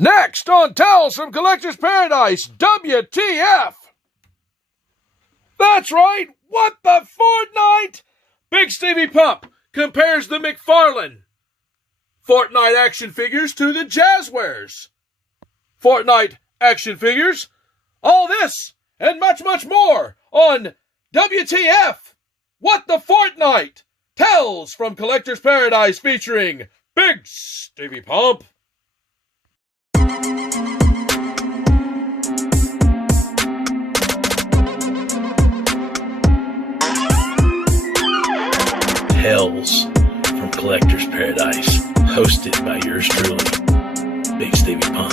Next on Tales from Collector's Paradise, WTF! That's right, what the Fortnite? Big Stevie Pump compares the Mcfarlane Fortnite action figures to the Jazzwares Fortnite action figures. All this and much, much more on WTF! What the Fortnite? Tales from Collector's Paradise featuring Big Stevie Pump. Tales from Collector's Paradise, hosted by yours truly, Big Stevie Pump.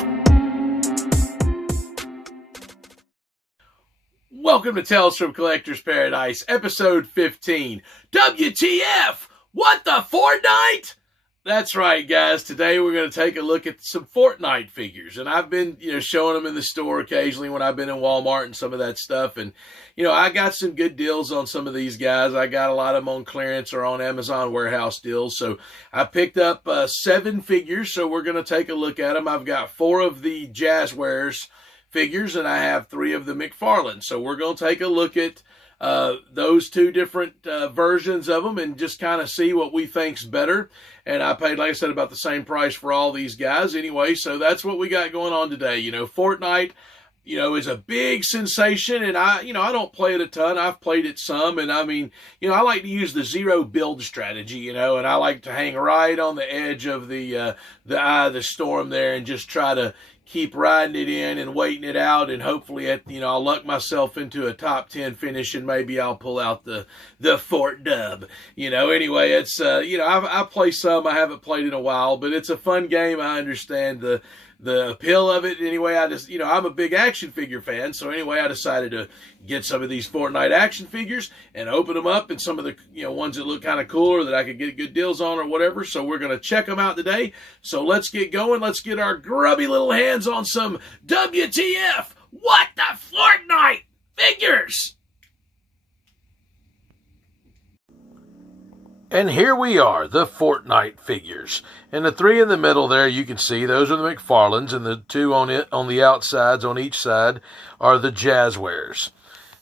Welcome to Tales from Collector's Paradise, episode 15. WTF? What the Fortnite? That's right, guys. Today we're going to take a look at some Fortnite figures. And I've been, showing them in the store occasionally when I've been in Walmart and some of that stuff. And, I got some good deals on some of these guys. I got a lot of them on clearance or on Amazon warehouse deals. So I picked up 7 figures. So we're going to take a look at them. I've got 4 of the Jazzwares figures and I have 3 of the Mcfarlane. So we're going to take a look at those 2 different versions of them and just kind of see what we think's better. And I paid, like I said, about the same price for all these guys anyway. So that's what we got going on today. Fortnite, is a big sensation, and I don't play it a ton. I've played it some, and I I like to use the zero build strategy, and I like to hang right on the edge of the eye of the storm there and just try to keep riding it in and waiting it out, and hopefully I'll luck myself into a top 10 finish and maybe I'll pull out the Fort Dub. Anyway, it's I play some. I haven't played in a while, but it's a fun game. I understand the appeal of it. Anyway, I just, I'm a big action figure fan. So anyway, I decided to get some of these Fortnite action figures and open them up, and some of the, ones that look kind of cooler that I could get good deals on or whatever. So we're going to check them out today. So let's get going. Let's get our grubby little hands on some WTF! What the Fortnite figures! And here we are, the Fortnite figures. And the 3 in the middle there, you can see, those are the Mcfarlanes, and the 2 on the outsides, on each side, are the Jazzwares.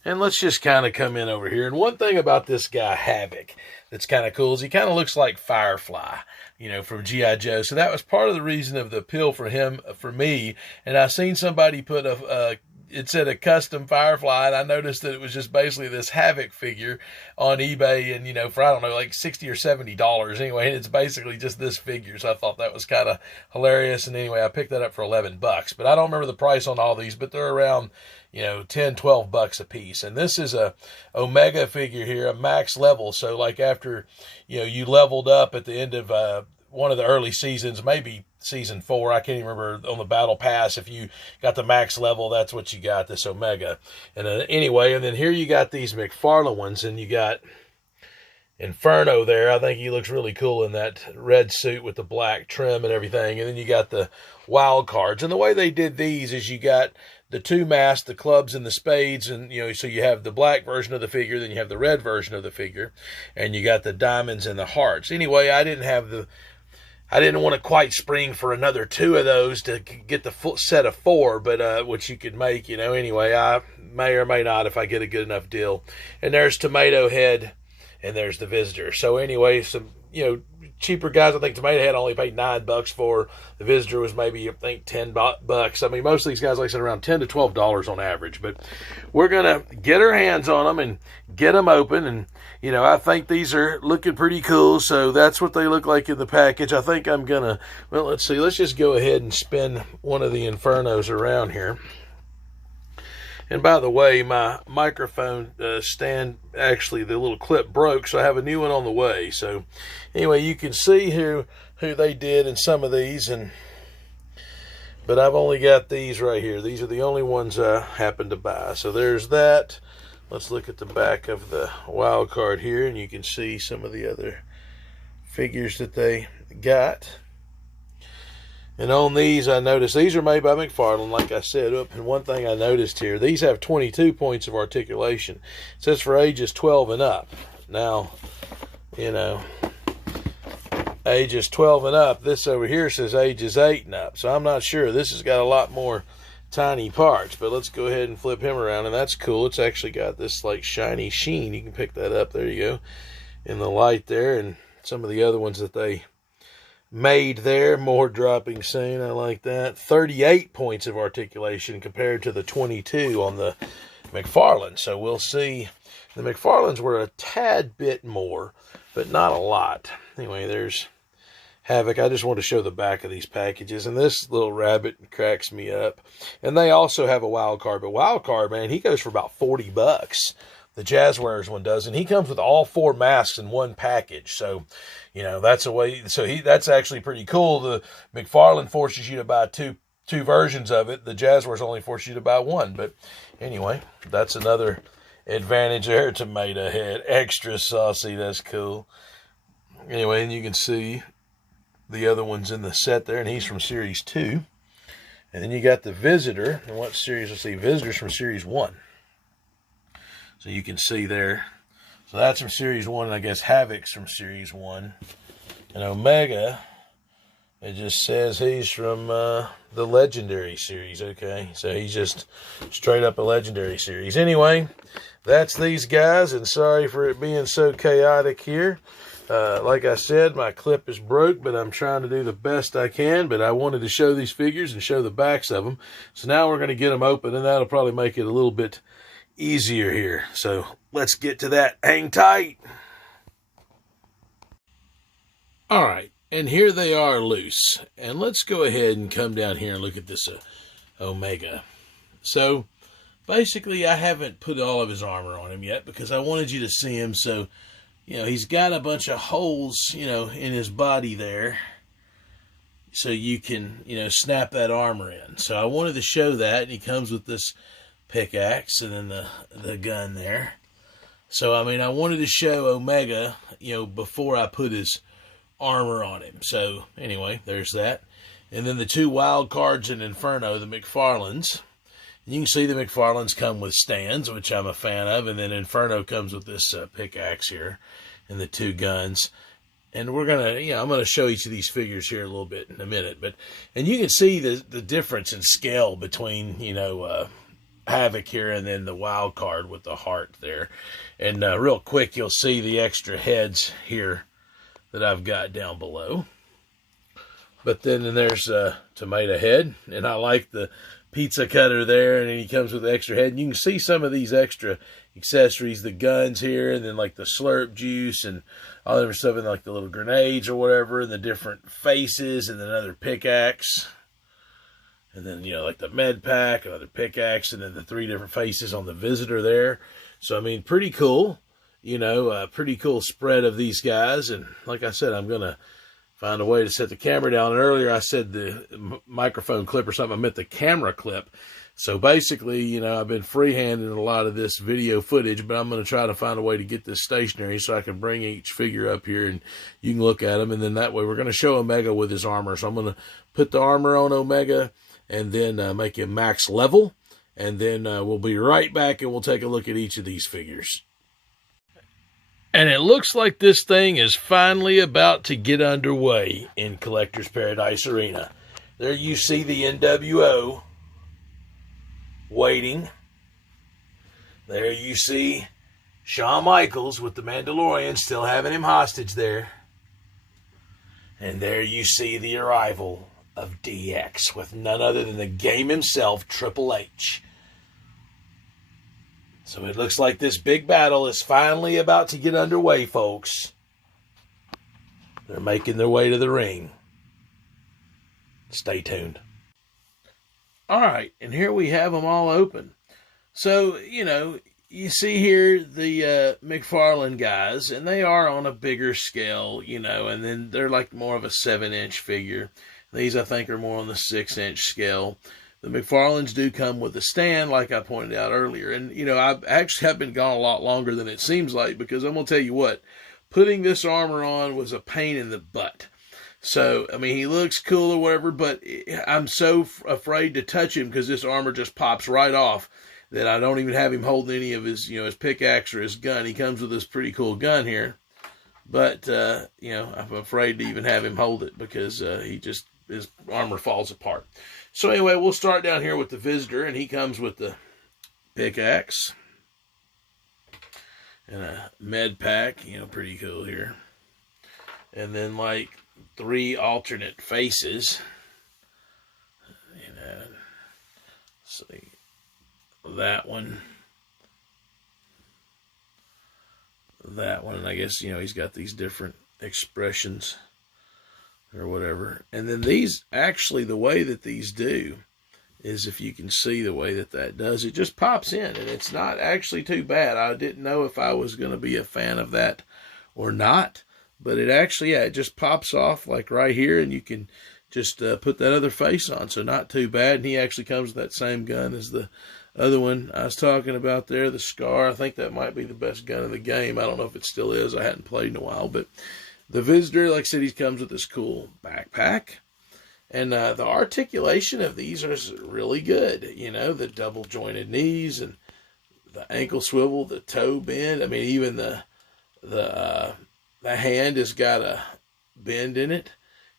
And let's just kind of come in over here. And one thing about this guy, Havoc, that's kind of cool is he kind of looks like Firefly, from G.I. Joe. So that was part of the reason of the appeal for him, for me. And I seen somebody put it said a custom Firefly, and I noticed that it was just basically this Havoc figure on eBay, and for, I don't know, like $60 or $70 anyway, and it's basically just this figure. So I thought that was kind of hilarious. And anyway, I picked that up for $11, but I don't remember the price on all these, but they're around 10, $12 a piece. And this is a Omega figure here, a max level. So like after you leveled up at the end of one of the early seasons, maybe season 4, I can't even remember, on the battle pass, if you got the max level, that's what you got, this Omega. And anyway, and then here you got these Mcfarlane ones, and you got Inferno there. I think he looks really cool in that red suit with the black trim and everything. And then you got the wild cards. And the way they did these is you got the 2 masks, the clubs and the spades, and so you have the black version of the figure, then you have the red version of the figure, and you got the diamonds and the hearts. Anyway, I didn't want to quite spring for another 2 of those to get the full set of 4, but which you could make, Anyway, I may or may not if I get a good enough deal. And there's Tomatohead, and there's the Visitor. So anyway, some cheaper guys. I think Tomatohead only paid $9 for. The Visitor was maybe, I think, $10. Most of these guys, like I said, around $10 to $12 on average. But we're gonna get our hands on them and get them open. And I think these are looking pretty cool. So that's what they look like in the package. I think I'm gonna. Well, let's see. Let's just go ahead and spin one of the Infernos around here. And by the way, my microphone stand, actually the little clip broke, so I have a new one on the way. So anyway, you can see who they did in some of these, but I've only got these right here. These are the only ones I happened to buy. So there's that. Let's look at the back of the wild card here, and you can see some of the other figures that they got. And on these, I noticed these are made by Mcfarlane, like I said. And one thing I noticed here, these have 22 points of articulation. It says for ages 12 and up. Now, ages 12 and up. This over here says ages 8 and up. So I'm not sure. This has got a lot more tiny parts, but let's go ahead and flip him around, and that's cool. It's actually got this like shiny sheen. You can pick that up. There you go. In the light there, and some of the other ones that they made there, more dropping soon. I like that. 38 points of articulation compared to the 22 on the Mcfarlane. So we'll see. The Mcfarlanes were a tad bit more, but not a lot. Anyway, there's Havoc. I just want to show the back of these packages, and this little rabbit cracks me up. And they also have a wild card, but wild card, man, he goes for about $40. The Jazzwares one does, and he comes with all 4 masks in one package. So, you know, that's a way. So that's actually pretty cool. The Mcfarlane forces you to buy two versions of it. The Jazzwares only force you to buy one. But anyway, that's another advantage there. Tomatohead, extra saucy. That's cool. Anyway, and you can see the other one's in the set there, and he's from Series 2. And then you got the Visitor. And what series? Let's see, Visitor's from Series 1. So you can see there. So that's from Series 1, and I guess Havoc's from Series 1. And Omega, it just says he's from the Legendary Series, okay? So he's just straight up a Legendary Series. Anyway, that's these guys, and sorry for it being so chaotic here. Like I said, my clip is broke, but I'm trying to do the best I can. But I wanted to show these figures and show the backs of them. So now we're going to get them open, and that'll probably make it a little bit easier here. So let's get to that. Hang tight. All right, and here they are loose. And let's go ahead and come down here and look at this Omega. So basically, I haven't put all of his armor on him yet because I wanted you to see him. So, you know, he's got a bunch of holes, you know, in his body there, so you can, you know, snap that armor in. So I wanted to show that, and he comes with this pickaxe and then the gun there. So, I mean, I wanted to show Omega, you know, before I put his armor on him. So, anyway, there's that. And then the 2 wild cards in Inferno, the Mcfarlanes. You can see the Mcfarlanes come with stands, which I'm a fan of, and then Inferno comes with this pickaxe here and the 2 guns. And we're going to, you know, I'm going to show each of these figures here a little bit in a minute. And you can see the difference in scale between, you know, Havoc here and then the wild card with the heart there. And real quick, you'll see the extra heads here that I've got down below. But then there's Tomatohead, and I like the pizza cutter there, and then he comes with the extra head. And you can see some of these extra accessories, the guns here, and then like the slurp juice and all the stuff, and like the little grenades or whatever, and the different faces, and then another pickaxe. And then, you know, like the med pack, another pickaxe, and then the 3 different faces on the Visitor there. So, I mean, pretty cool. You know, pretty cool spread of these guys. And like I said, I'm going to find a way to set the camera down. And earlier I said the microphone clip or something. I meant the camera clip. So basically, you know, I've been freehanding a lot of this video footage, but I'm going to try to find a way to get this stationary so I can bring each figure up here and you can look at them. And then that way we're going to show Omega with his armor. So I'm going to put the armor on Omega and then make him max level. And then we'll be right back and we'll take a look at each of these figures. And it looks like this thing is finally about to get underway in Collector's Paradise Arena. There you see the NWO waiting. There you see Shawn Michaels with the Mandalorian still having him hostage there. And there you see the arrival of DX with none other than the game himself, Triple H. So it looks like this big battle is finally about to get underway, folks. They're making their way to the ring. Stay tuned. All right, and here we have them all open. So, you know, you see here the Mcfarlane guys, and they are on a bigger scale, you know, and then they're like more of a 7-inch figure. These, I think, are more on the 6-inch scale. The Mcfarlanes do come with a stand, like I pointed out earlier. And, you know, I actually have been gone a lot longer than it seems like, because I'm going to tell you what, putting this armor on was a pain in the butt. So, I mean, he looks cool or whatever, but I'm so afraid to touch him because this armor just pops right off that I don't even have him holding any of his, you know, his pickaxe or his gun. He comes with this pretty cool gun here. But, you know, I'm afraid to even have him hold it because his armor falls apart. So anyway, we'll start down here with the visitor, and he comes with the pickaxe and a med pack, you know, pretty cool here. And then like 3 alternate faces. You know, see that one. That one, and I guess, you know, he's got these different expressions or whatever. And then these, actually, the way that these do is, if you can see the way that that does, it just pops in, and it's not actually too bad. I didn't know if I was going to be a fan of that or not, but it actually, yeah, it just pops off like right here, and you can just put that other face on, so not too bad. And he actually comes with that same gun as the other one I was talking about there, the Scar. I think that might be the best gun in the game. I don't know if it still is. I hadn't played in a while, but the visitor, like I said, he comes with this cool backpack. And the articulation of these is really good. You know, the double jointed knees and the ankle swivel, the toe bend. I mean, even the hand has got a bend in it,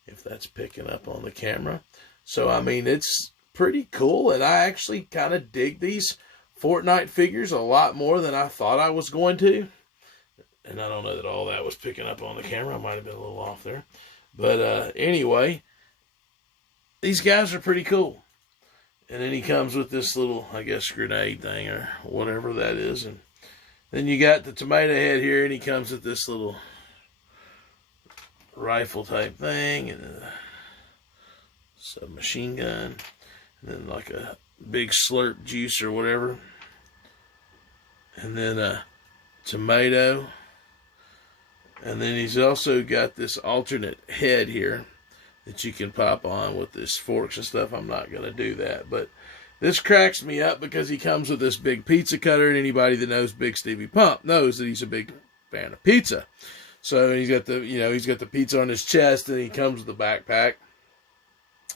if that's picking up on the camera. So, I mean, it's pretty cool. And I actually kind of dig these Fortnite figures a lot more than I thought I was going to. And I don't know that all that was picking up on the camera. I might have been a little off there. But anyway, these guys are pretty cool. And then he comes with this little, I guess, grenade thing or whatever that is. And then you got the Tomatohead here, and he comes with this little rifle type thing and a submachine gun. And then like a big slurp juice or whatever. And then a tomato. And then he's also got this alternate head here that you can pop on with this forks and stuff. I'm not going to do that. But this cracks me up because he comes with this big pizza cutter, and anybody that knows Big Stevie Pump knows that he's a big fan of pizza. So he's got the, you know, he's got the pizza on his chest, and he comes with the backpack.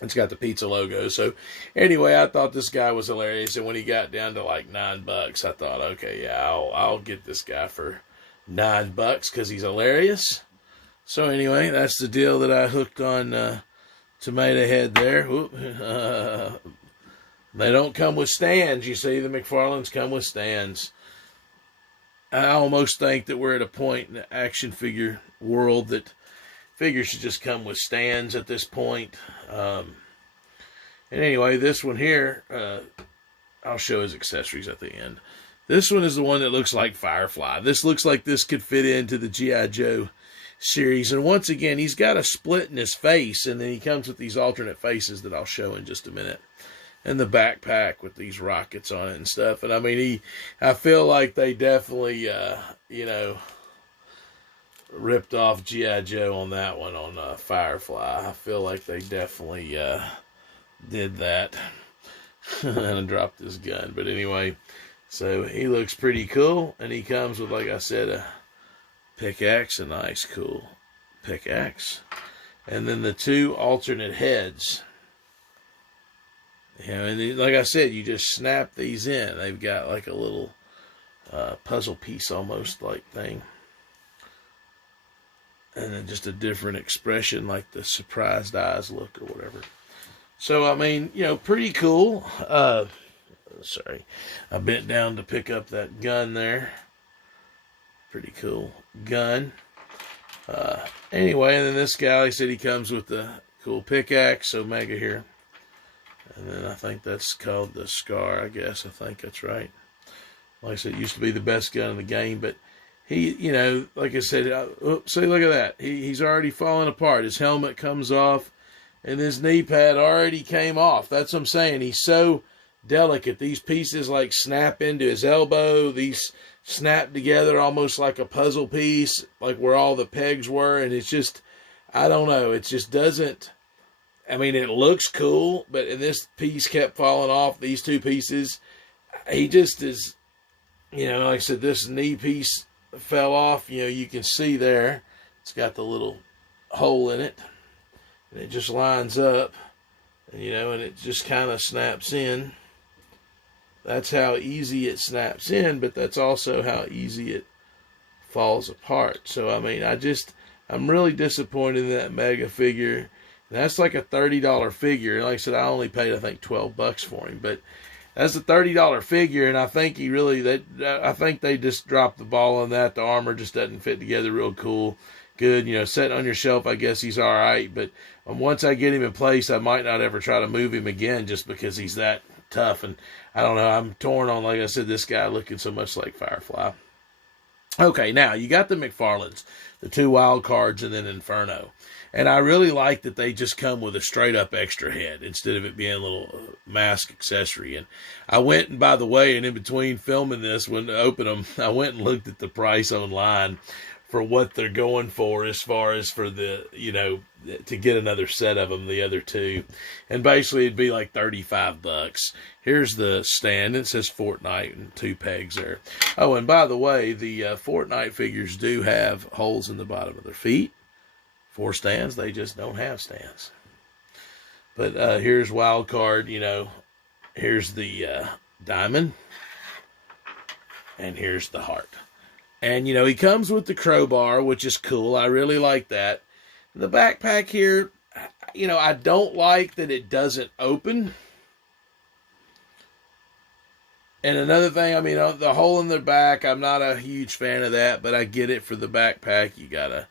It's got the pizza logo. So anyway, I thought this guy was hilarious. And when he got down to like $9, I thought, okay, yeah, I'll get this guy for $9 because he's hilarious. So anyway, that's the deal that I hooked on Tomatohead there. They don't come with stands. You see, the Mcfarlanes come with stands. I almost think that we're at a point in the action figure world that figures should just come with stands at this point. And anyway, this one here, I'll show his accessories at the end. This one is the one that looks like Firefly. This looks like this could fit into the G.I. Joe series. And once again, he's got a split in his face, and then he comes with these alternate faces that I'll show in just a minute. And the backpack with these rockets on it and stuff. And I mean, I feel like they definitely, you know, ripped off G.I. Joe on that one on Firefly. I feel like they definitely did that. And I dropped this gun. But anyway, so he looks pretty cool. And he comes with, like I said, a pickaxe, a nice cool pickaxe. And then the 2 alternate heads. You know, and like I said, you just snap these in. They've got like a little puzzle piece almost like thing. And then just a different expression, like the surprised eyes look or whatever. So, I mean, you know, pretty cool. Sorry. I bent down to pick up that gun there. Pretty cool gun. Anyway, and then this guy, he said he comes with the cool pickaxe, Omega here. And then I think that's called the Scar, I guess. I think that's right. Like I said, it used to be the best gun in the game, but he, you know, like I said, see, look at that. He's already falling apart. His helmet comes off, and his knee pad already came off. That's what I'm saying. He's so delicate. These pieces, like, snap into his elbow. These snap together almost like a puzzle piece, like where all the pegs were, and it's just, I don't know. It just doesn't, I mean, it looks cool, but this piece kept falling off, these 2 pieces. He just is, you know, like I said, this knee piece fell off. You know, you can see there. It's got the little hole in it. And it just lines up, you know, and it just kind of snaps in. That's how easy it snaps in, but that's also how easy it falls apart. So, I mean, I'm really disappointed in that Mega figure. And that's like a $30 figure. Like I said, I only paid, I think, $12 for him. But that's a $30 figure, and I think I think they just dropped the ball on that. The armor just doesn't fit together real cool. Good, sitting on your shelf, I guess he's all right. But once I get him in place, I might not ever try to move him again just because he's that tough. And I don't know, I'm torn on, like I said, this guy looking so much like Firefly. Okay, now you got the Mcfarlanes, the 2 wild cards, and then Inferno. And I really like that they just come with a straight-up extra head instead of it being a little mask accessory. And I went, and by the way, and in between filming this, when I opened them, I went and looked at the price online for what they're going for as far as for the, to get another set of them, the other 2. And basically it'd be like $35. Here's the stand. It says Fortnite and 2 pegs there. Oh, and by the way, the Fortnite figures do have holes in the bottom of their feet for stands. They just don't have stands. But here's wild card, here's the diamond, and here's the heart. And, he comes with the crowbar, which is cool. I really like that. The backpack here, I don't like that it doesn't open. And another thing, the hole in the back, I'm not a huge fan of that, but I get it for the backpack. You got to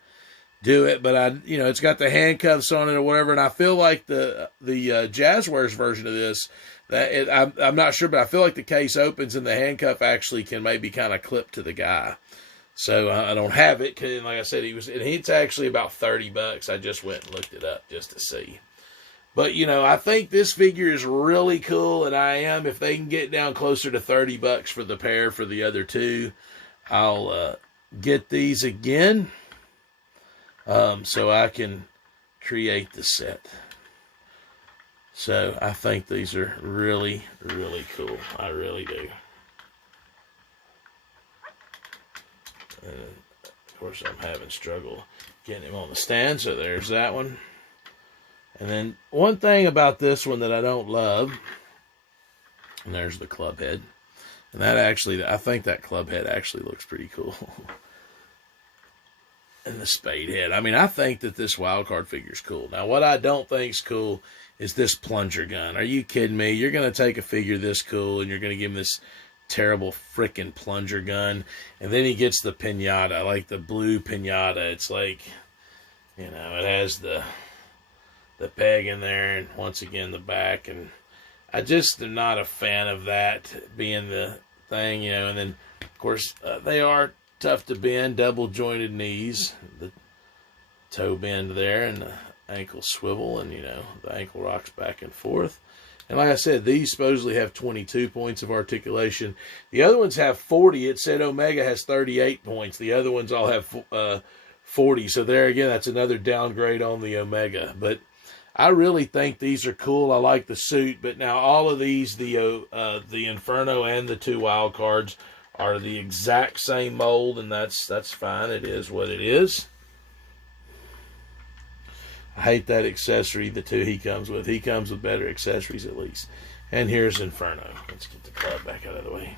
do it. But, it's got the handcuffs on it or whatever. And I feel like the Jazzwares version of this, I'm not sure, but I feel like the case opens and the handcuff actually can maybe kind of clip to the guy. So I don't have it, because like I said, it's actually about $30. I just went and looked it up just to see. But, I think this figure is really cool, and if they can get down closer to $30 for the pair for the other 2, I'll get these again so I can create the set. So I think these are really, really cool. I really do. And of course, I'm having struggle getting him on the stand, so there's that one. And then one thing about this one that I don't love, and there's the club head. And I think that club head actually looks pretty cool. And the spade head. I think that this wildcard figure is cool. Now, what I don't think is cool is this plunger gun. Are you kidding me? You're going to take a figure this cool, and you're going to give him this terrible freaking plunger gun, and then he gets the pinata, like the blue pinata. It's like, it has the peg in there, and once again the back, and I just am not a fan of that being the thing, and then of course they are tough to bend, double jointed knees, the toe bend there, and the ankle swivel, and the ankle rocks back and forth. And like I said, these supposedly have 22 points of articulation. The other ones have 40. It said Omega has 38 points. The other ones all have 40. So there again, that's another downgrade on the Omega. But I really think these are cool. I like the suit. But now all of these, the Inferno and the 2 wild cards, are the exact same mold, and that's fine. It is what it is. I hate that accessory, the 2 he comes with. He comes with better accessories at least. And here's Inferno. Let's get the club back out of the way.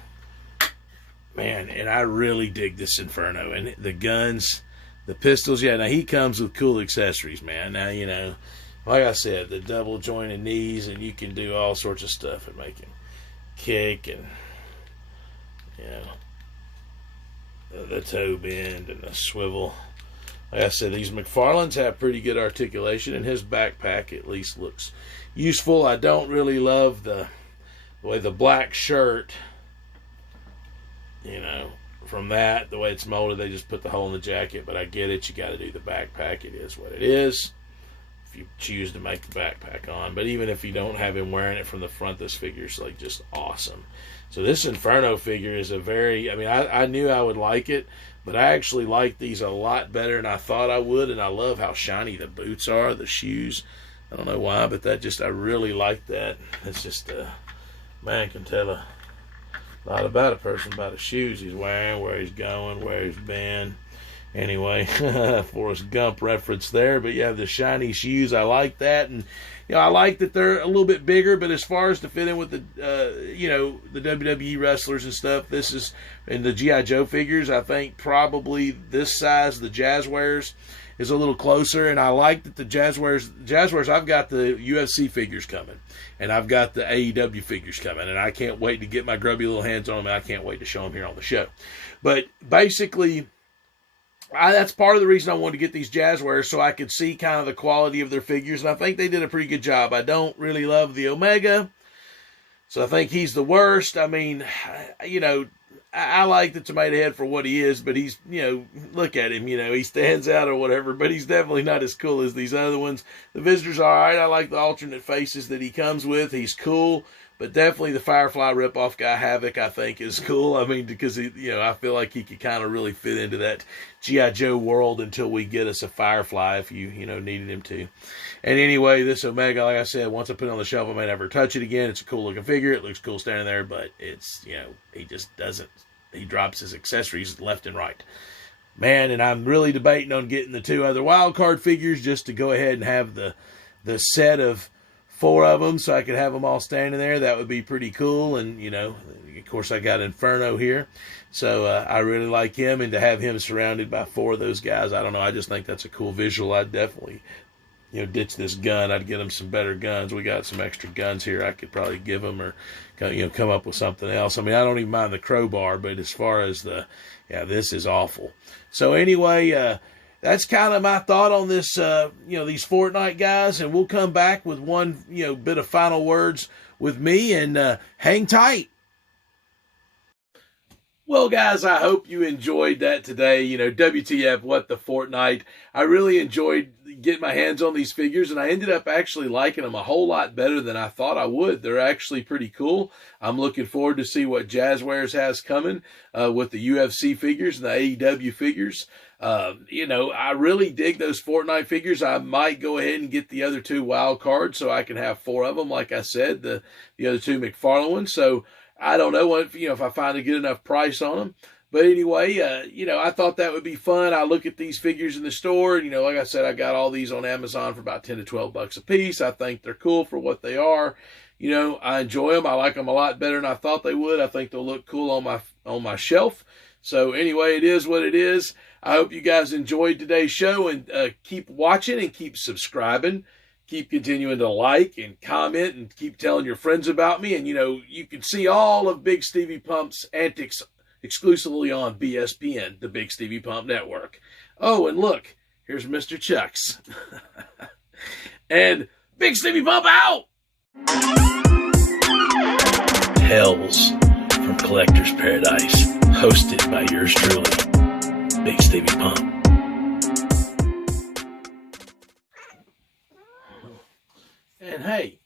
Man, and I really dig this Inferno. And the guns, the pistols, now he comes with cool accessories, man. Now, like I said, the double jointed knees, and you can do all sorts of stuff and make him kick, and, the toe bend and the swivel. Like I said, these Mcfarlanes have pretty good articulation, and his backpack at least looks useful. I don't really love the way the black shirt, from that, the way it's molded, they just put the hole in the jacket, but I get it. You got to do the backpack. It is what it is if you choose to make the backpack on. But even if you don't have him wearing it from the front, this figure is like just awesome. So this Inferno figure is a very, I knew I would like it, but I actually like these a lot better than I thought I would, and I love how shiny the boots are, the shoes. I don't know why, but I really like that. It's just, man can tell a lot about a person by the shoes he's wearing, where he's going, where he's been. Anyway, Forrest Gump reference there, but you have the shiny shoes. I like that, and I like that they're a little bit bigger. But as far as to fit in with the the WWE wrestlers and stuff, this is in the GI Joe figures. I think probably this size, the Jazzwares, is a little closer, and I like that the Jazzwares. I've got the UFC figures coming, and I've got the AEW figures coming, and I can't wait to get my grubby little hands on them. And I can't wait to show them here on the show. But basically, that's part of the reason I wanted to get these Jazzwares, so I could see kind of the quality of their figures, and I think they did a pretty good job. I don't really love the Omega, so I think he's the worst. I mean, I like the Tomatohead for what he is, but he's, look at him, he stands out or whatever, but he's definitely not as cool as these other ones. The Visitor's all right. I like the alternate faces that he comes with. He's cool. But definitely the Firefly ripoff guy, Havoc, I think is cool. I mean, because I feel like he could kind of really fit into that G.I. Joe world until we get us a Firefly if you needed him to. And anyway, this Omega, like I said, once I put it on the shelf, I may never touch it again. It's a cool looking figure. It looks cool standing there, but it's, he just doesn't. He drops his accessories left and right. Man, and I'm really debating on getting the 2 other wild card figures just to go ahead and have the set of 4 of them, so I could have them all standing there. That would be pretty cool. And, of course, I got Inferno here. So I really like him. And to have him surrounded by 4 of those guys, I don't know. I just think that's a cool visual. I'd definitely, ditch this gun. I'd get him some better guns. We got some extra guns here I could probably give him, or, come up with something else. I mean, I don't even mind the crowbar, but as far as this is awful. So anyway, that's kind of my thought on this, these Fortnite guys, and we'll come back with one, bit of final words with me, and hang tight. Well, guys, I hope you enjoyed that today. WTF, what the Fortnite. I really enjoyed getting my hands on these figures, and I ended up actually liking them a whole lot better than I thought I would. They're actually pretty cool. I'm looking forward to see what Jazzwares has coming with the UFC figures and the AEW figures. I really dig those Fortnite figures. I might go ahead and get the other 2 wild cards so I can have 4 of them. Like I said, the other 2 Mcfarlane ones. So I don't know if I find a good enough price on them. But anyway, I thought that would be fun. I look at these figures in the store, and, like I said, I got all these on Amazon for about 10 to 12 bucks a piece. I think they're cool for what they are. I enjoy them. I like them a lot better than I thought they would. I think they'll look cool on my shelf. So anyway, it is what it is. I hope you guys enjoyed today's show, and keep watching and keep subscribing. Keep continuing to like and comment and keep telling your friends about me. And, you can see all of Big Stevie Pump's antics exclusively on BSPN, the Big Stevie Pump Network. Oh, and look, here's Mr. Chucks. And Big Stevie Pump out! Tales from Collector's Paradise, hosted by yours truly, Big Stevie Pump. And hey,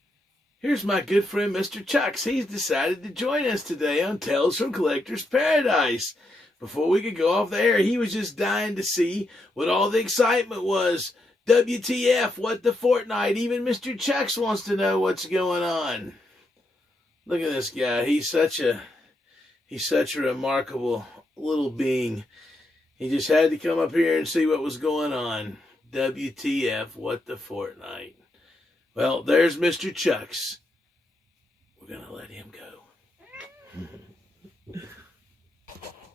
here's my good friend Mr. Chucks. He's decided to join us today on Tales from Collector's Paradise. Before we could go off the air, he was just dying to see what all the excitement was. WTF, what the Fortnite. Even Mr. Chucks wants to know what's going on. Look at this guy. He's such a remarkable little being. He just had to come up here and see what was going on. WTF, what the Fortnite. Well, there's Mr. Chucks. We're going to let him go.